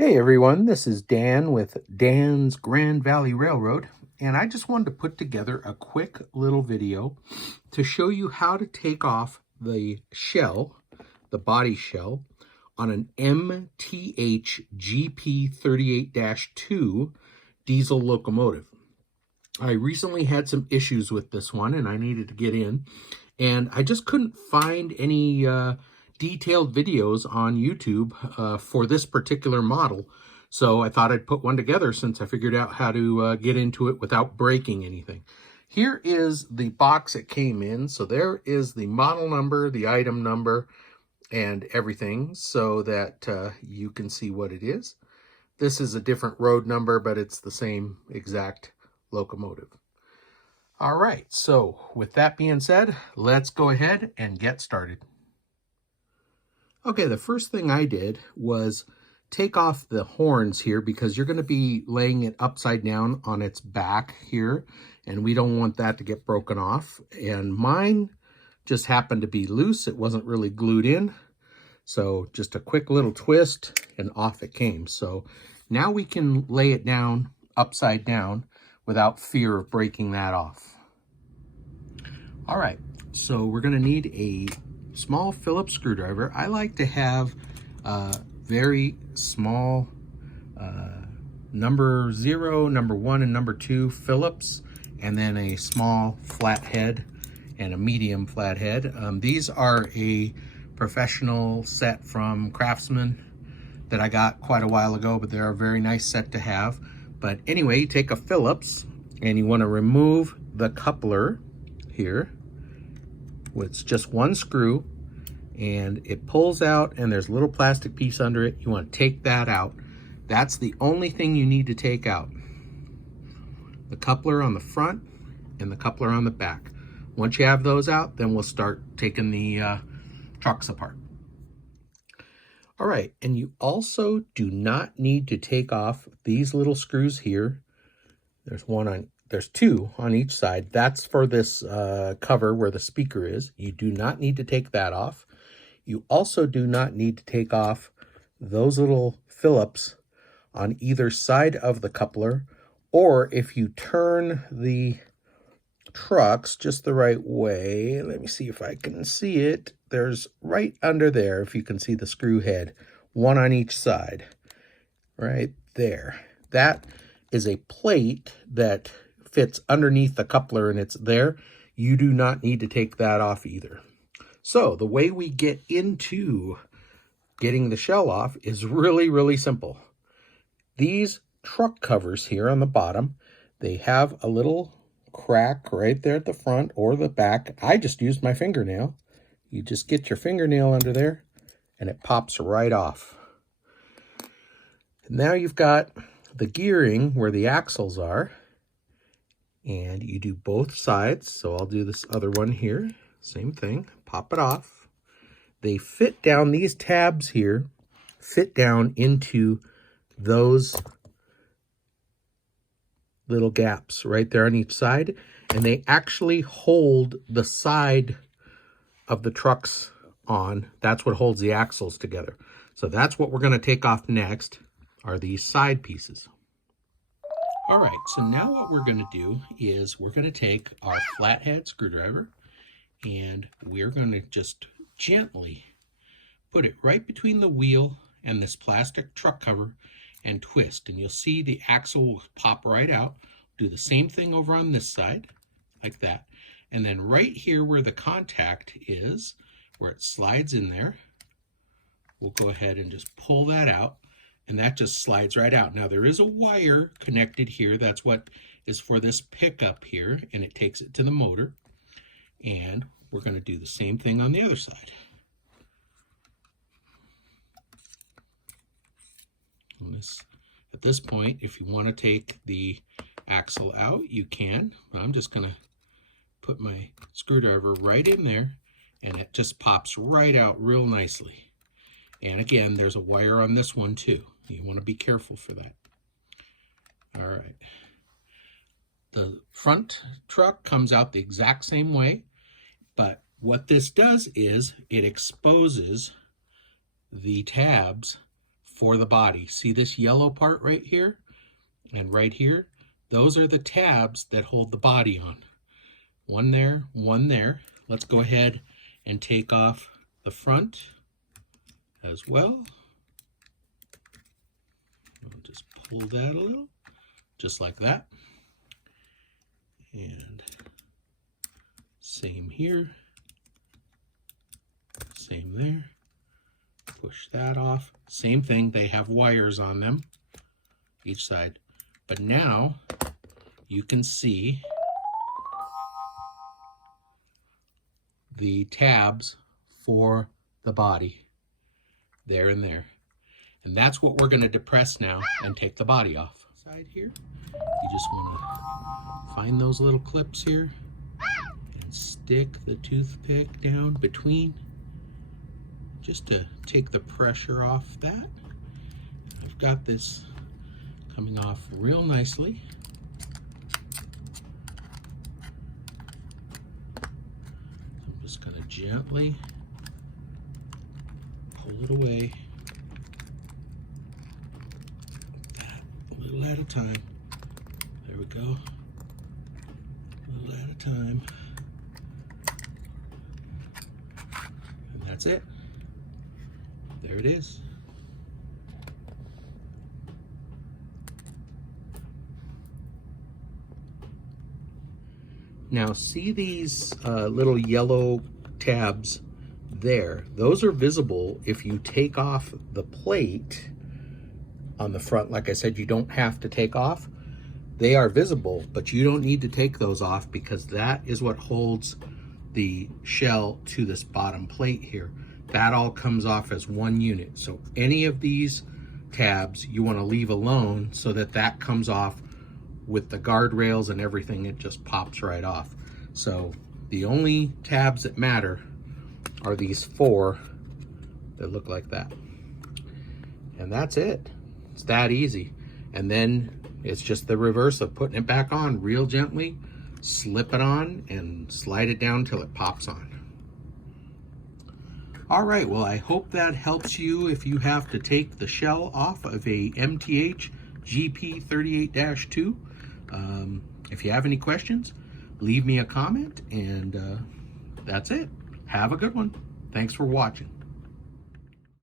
Hey everyone, this is Dan with Dan's Grand Valley Railroad, and I just wanted to put together a quick little video to show you how to take off the shell, the body shell, on an MTH GP38-2 diesel locomotive. I recently had some issues with this one and I needed to get in, and I just couldn't find any detailed videos on YouTube for this particular model. So I thought I'd put one together since I figured out how to get into it without breaking anything. Here is the box it came in. So there is the model number, the item number, and everything so that you can see what it is. This is a different road number, but it's the same exact locomotive. All right, so with that being said, let's go ahead and get started. Okay, the first thing I did was take off the horns here because you're going to be laying it upside down on its back here, and we don't want that to get broken off. And mine just happened to be loose. It wasn't really glued in. So just a quick little twist and off it came. So now we can lay it down upside down without fear of breaking that off. All right, so we're going to need a small Phillips screwdriver. I like to have very small number 0, number 1, and number 2 Phillips, and then a small flathead and a medium flathead. These are a professional set from Craftsman that I got quite a while ago, but they're a very nice set to have. But anyway, you take a Phillips and you want to remove the coupler here. It's just one screw and it pulls out and there's a little plastic piece under it. You want to take that out. That's the only thing you need to take out. The coupler on the front and the coupler on the back. Once you have those out, then we'll start taking the trucks apart. All right, and you also do not need to take off these little screws here. There's two on each side. That's for this cover where the speaker is. You do not need to take that off. You also do not need to take off those little Phillips on either side of the coupler, or if you turn the trucks just the right way, let me see if I can see it. There's right under there, if you can see the screw head, one on each side, right there. That is a plate that fits underneath the coupler and it's there. You do not need to take that off either. So the way we get into getting the shell off is really, really simple. These truck covers here on the bottom, they have a little crack right there at the front or the back. I just used my fingernail. You just get your fingernail under there and it pops right off. Now you've got the gearing where the axles are, and you do both sides. So I'll do this other one here. Same thing, pop it off. They fit down, these tabs here fit down into those little gaps right there on each side, and they actually hold the side of the trucks on. That's what holds the axles together. So that's what we're going to take off next, are these side pieces. All right, so now what we're going to do is we're going to take our flathead screwdriver and we're going to just gently put it right between the wheel and this plastic truck cover and twist, and you'll see the axle will pop right out. Do the same thing over on this side, like that. And then right here where the contact is, where it slides in there, we'll go ahead and just pull that out, and that just slides right out. Now there is a wire connected here. That's what is for this pickup here, and it takes it to the motor. And we're going to do the same thing on the other side. At this point, if you want to take the axle out, you can. I'm just going to put my screwdriver right in there, and it just pops right out real nicely. And again, there's a wire on this one too. You want to be careful for that. All right. The front truck comes out the exact same way, but what this does is it exposes the tabs for the body. See this yellow part right here and right here? Those are the tabs that hold the body on. One there, one there. Let's go ahead and take off the front as well. I'll just pull that a little, just like that. And same here, same there. Push that off. Same thing, they have wires on them, each side. But now you can see the tabs for the body there and there. And that's what we're going to depress now and take the body off. Side here, you just want to find those little clips here and stick the toothpick down between just to take the pressure off that. I've got this coming off real nicely. I'm just going to gently pull it away. A little at a time. There we go. A little at a time. And that's it. There it is. Now see these little yellow tabs there? Those are visible if you take off the plate on the front. Like I said, you don't have to take off. They are visible, but you don't need to take those off because that is what holds the shell to this bottom plate here. That all comes off as one unit. So any of these tabs you want to leave alone so that that comes off with the guardrails and everything. It just pops right off. So the only tabs that matter are these four that look like that. And that's it. It's that easy. And then it's just the reverse of putting it back on real gently, slip it on and slide it down till it pops on. All right, well, I hope that helps you if you have to take the shell off of a MTH GP38-2. If you have any questions, leave me a comment, and that's it. Have a good one. Thanks for watching.